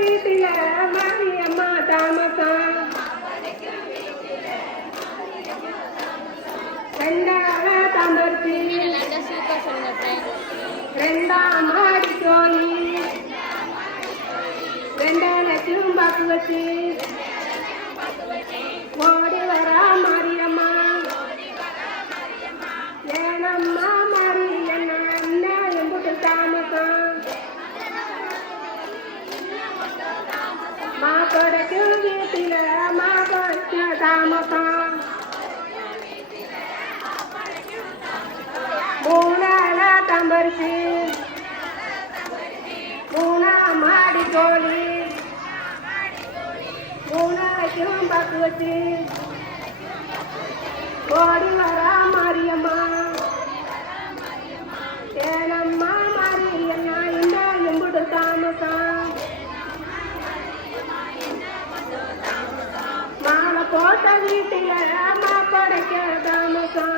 வீட்டில மாரியம்மா தாமசம் ரெண்டாவ தம்பர்த்தி ரெண்டாம் மாடி கோழி ரெண்டாம் லட்சம் பாக்கு வச்சு ஓடி வரா மாரியம்மா ஏனம்மா மாரியண்ணா என்ன எம்புட்டு தாமசம் மாக்கொடைக்கு வீட்டில மாக்கொடைக்கு தாமசம் மூணால தம்பரிசி மூணா மாடி கோழி மூணாலைக்கும் பக்கு வச்சு ஓடி வரா மாரியம்மா ஏனம்மா மாரியண்ணா என்ன எம்புட்டு தாமசம் மாலை போட்ட வீட்டில மாப்படைக்க தாமசம்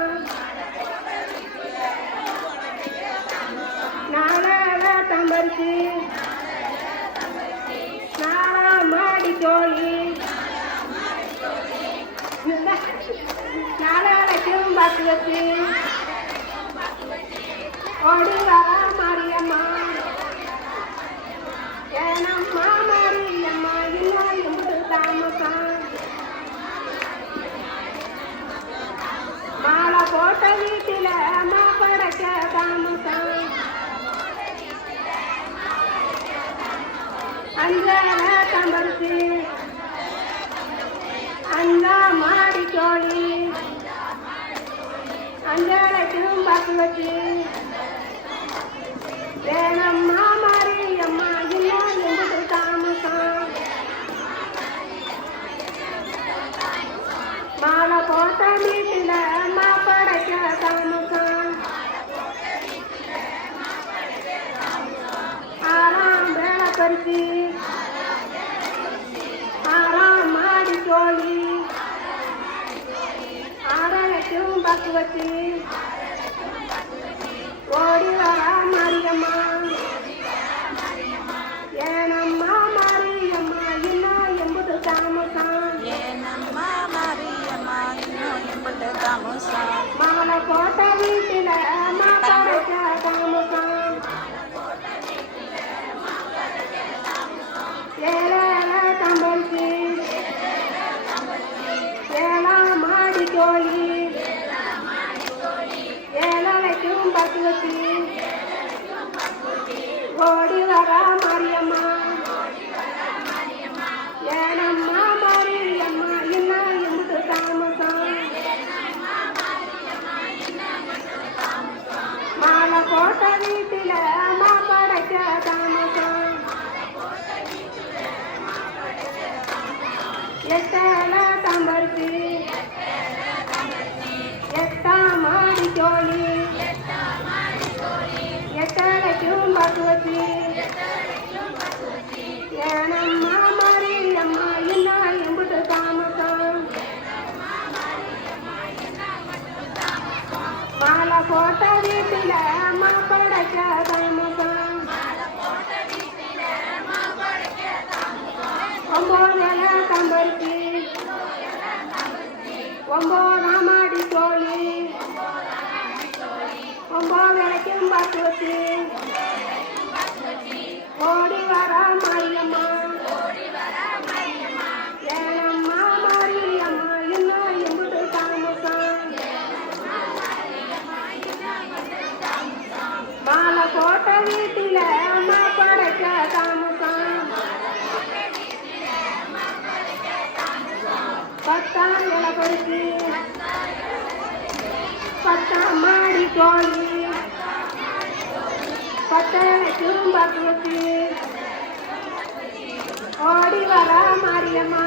நாளாக தம்பரிசி நாளா மாடி கோழி நாளைக்கும் பத்து வச்சு ஓடி வரா மாரியம்மா ஏனம்மா மாரியம்மா இன்னும் எம்புட்டு தாமசம் மாலை போட்ட வீட்டில மாப்படைக்க தாமசம் அஞ்சால தம்பரிசி அஞ்சா மாடி கோழி அஞ்சாலைக்கும் பக்கு வச்சு வேணம்மா மாரியம்மா இன்னும் எம்புட்டு தாமசம் மாலை போட்ட வீட்டில மாப்படைக்க தாமசம் ஆறாம் வேலை பறிச்சு ஆறாம் மாடி கோழி ஆறாலைக்கும் பக்கு வச்சு ஓடி வரா மாரியம்மா ஏனம்மா மாரியம்மா இன்னும் எம்புட்டு தாமசம் மாலை போட்ட வீட்டில மாப்படைக்க தாமசம் ஏழால தம்பரிசி ஏழாம் மாடி கோழி ஏழலைக்கும் பத்து வச்சு ஓடி வரா மாரியம்மா ஏனம்மா மாரியம்மா இன்னும் எம்புட்டு தாமசம் மாலை போட்ட வீட்டில மாப்படைக்க தாமசம் எட்டால தம்பரிசி எட்டாம் மாடி கோழி எட்டாலைக்கும் பக்கு வச்சு ஏனம்மா மாரியம்மா இன்னும் எம்புட்டு தாமசம் மாலை போட்ட வீட்டில மாப்படைக்க தாமசம் ஒம்போதல தம்பரிசி ஒம்போதாம் மாடி கோழி ஒம்போதலைக்கும் பத்து வச்சு ஓடி வரா மாரியம்மா ஏனம்மா மாரியம்மா இன்னும் எம்புட்டு தாமசம் மாலை போட்ட வீட்டில மாப்படைக்க தாமசம் பத்தாம் இலை பறிச்சு பத்தாம் மாடி கோழி பத்தாலைக்கும் பக்கு வச்சு ஓடி வரா மாரியம்மா